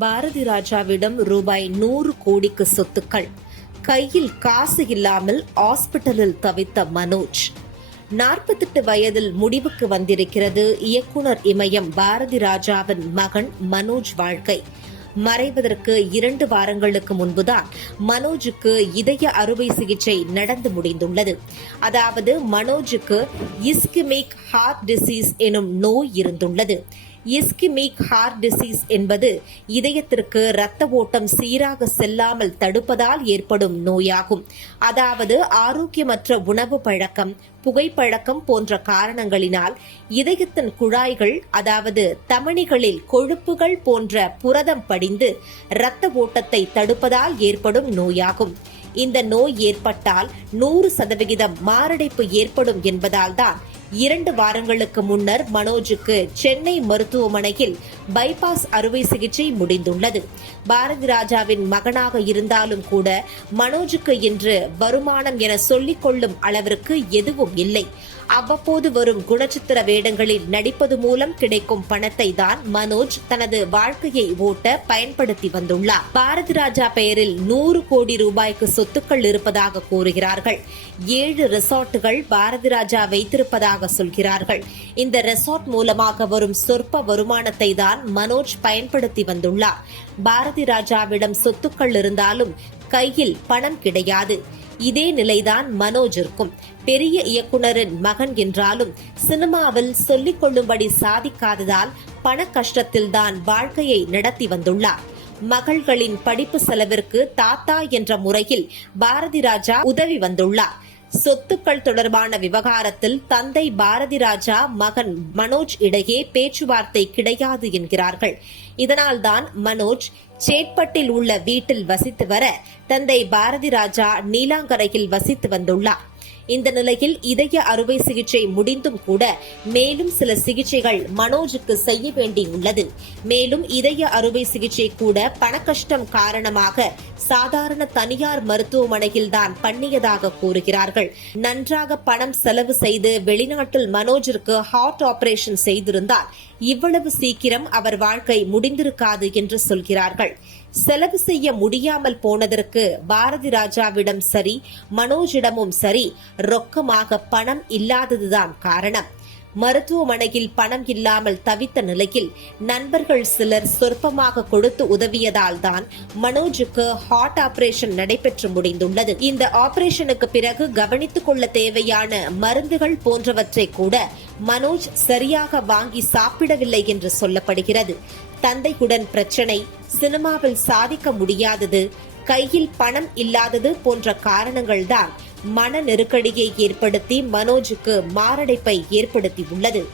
பாரதி ராஜாவிடம் ரூபாய் நூறு கோடிக்கு சொத்துக்கள். கையில் காசு இல்லாமல் ஹாஸ்பிட்டலில் தவித்த மனோஜ். நாற்பத்தெட்டு வயதில் முடிவுக்கு வந்திருக்கிறது. இயக்குனர் இமயம் பாரதி ராஜாவின் மகன் மனோஜ் வாழ்க்கை. மறைவதற்கு இரண்டு வாரங்களுக்கு முன்புதான் மனோஜுக்கு இதய அறுவை சிகிச்சை நடந்து முடிந்துள்ளது. அதாவது மனோஜுக்கு இஸ்கிமிக் ஹார்ட் டிசீஸ் எனும் நோய் இருந்துள்ளது. இஸ்கிமிக் ஹார்ட் டிசீஸ் என்பது இதயத்திற்கு இரத்த ஓட்டம் சீராக செல்லாமல் தடுப்பதால் ஏற்படும் நோயாகும். அதாவது ஆரோக்கியமற்ற உணவு பழக்கம் புகைப்பழக்கம் போன்ற காரணங்களினால் இதயத்தின் குழாய்கள் அதாவது தமணிகளில் கொழுப்புகள் போன்ற புரதம் படிந்து இரத்த ஓட்டத்தை தடுப்பதால் ஏற்படும் நோயாகும். இந்த நோய் ஏற்பட்டால் நூறு சதவிகிதம் மாரடைப்பு ஏற்படும் என்பதால் தான் இரண்டு வாரங்களுக்கு முன்னர் மனோஜுக்கு சென்னை மருத்துவமனையில் பைபாஸ் அறுவை சிகிச்சை முடிந்துள்ளது. பாரதி ராஜாவின் மகனாக இருந்தாலும் கூட மனோஜுக்கு இன்று வருமானம் என சொல்லிக் கொள்ளும் அளவிற்கு எதுவும் இல்லை. அவ்வப்போது வரும் குணச்சித்திர வேடங்களில் நடிப்பது மூலம் கிடைக்கும் பணத்தை தான் மனோஜ் தனது வாழ்க்கையை ஓட்ட பயன்படுத்தி வந்துள்ளார். பாரதி ராஜா பெயரில் நூறு கோடி ரூபாய்க்கு சொத்துக்கள் இருப்பதாக கூறுகிறார்கள். ஏழு ரெசார்ட்டுகள் பாரதி ராஜா வைத்திருப்பதாக சொல்கிறார்கள். இந்த ரெசார்ட் மூலமாக வரும் சொற்ப வருமானத்தை தான் மனோஜ் பயன்படுத்தி வந்துள்ளார். பாரதி ராஜாவிடம் சொத்துக்கள் இருந்தாலும் கையில் பணம் கிடையாது. இதே நிலைதான் மனோஜிற்கும். பெரிய இயக்குனரின் மகன் என்றாலும் சினிமாவில் சொல்லிக் கொள்ளும்படி சாதிக்காததால் பண கஷ்டத்தில்தான் வாழ்க்கையை நடத்தி வந்துள்ளார். மகள்களின் படிப்பு செலவிற்கு தாத்தா என்ற முறையில் பாரதி ராஜா உதவி வந்துள்ளார். சொத்துக்கள் தொடர்பான விவகாரத்தில் தந்தை பாரதி ராஜா மகன் மனோஜ் இடையே பேச்சுவார்த்தை கிடையாது என்கிறார்கள். இதனால்தான் மனோஜ் சேட்பட்டில் உள்ள வீட்டில் வசித்து வர தந்தை பாரதி ராஜா நீலாங்கரையில் வசித்து வந்துள்ளார். இந்த நிலையில் இதய அறுவை சிகிச்சை முடிந்தும் கூட மேலும் சில சிகிச்சைகள் மனோஜுக்கு செய்ய வேண்டியுள்ளது மேலும் இதய அறுவை சிகிச்சை கூட பணக்கஷ்டம் காரணமாக சாதாரண தனியார் மருத்துவமனையில் தான் பண்ணியதாக கூறுகிறார்கள். நன்றாக பணம் செலவு செய்து வெளிநாட்டில் மனோஜிற்கு ஹார்ட் ஆபரேஷன் செய்திருந்தால் இவ்வளவு சீக்கிரம் அவர் வாழ்க்கை முடிந்திருக்காது என்று சொல்கிறார்கள். செலவு செய்ய முடியாமல் போனதற்கு பாரதி ராஜாவிடம் சரி மனோஜிடமும் சரி ரொக்கமாக பணம் இல்லாததுதான் காரணம். மருத்துவமனையில் பணம் இல்லாமல் தவித்த நிலையில் நண்பர்கள் சிலர் சொற்பமாக கொடுத்து உதவியதால் தான் மனோஜுக்கு ஹார்ட் ஆபரேஷன் நடைபெற்று முடிந்துள்ளது. இந்த ஆபரேஷனுக்கு பிறகு கவனித்துக் கொள்ள தேவையான மருந்துகள் போன்றவற்றை கூட மனோஜ் சரியாக வாங்கி சாப்பிடவில்லை என்று சொல்லப்படுகிறது. தந்தையுடன் பிரச்சனை சினிமாவில் சாதிக்க முடியாதது கையில் பணம் இல்லாதது போன்ற காரணங்கள்தான் மன நெருக்கடியை ஏற்படுத்தி மனோஜுக்கு மாரடைப்பை ஏற்படுத்தியுள்ளது.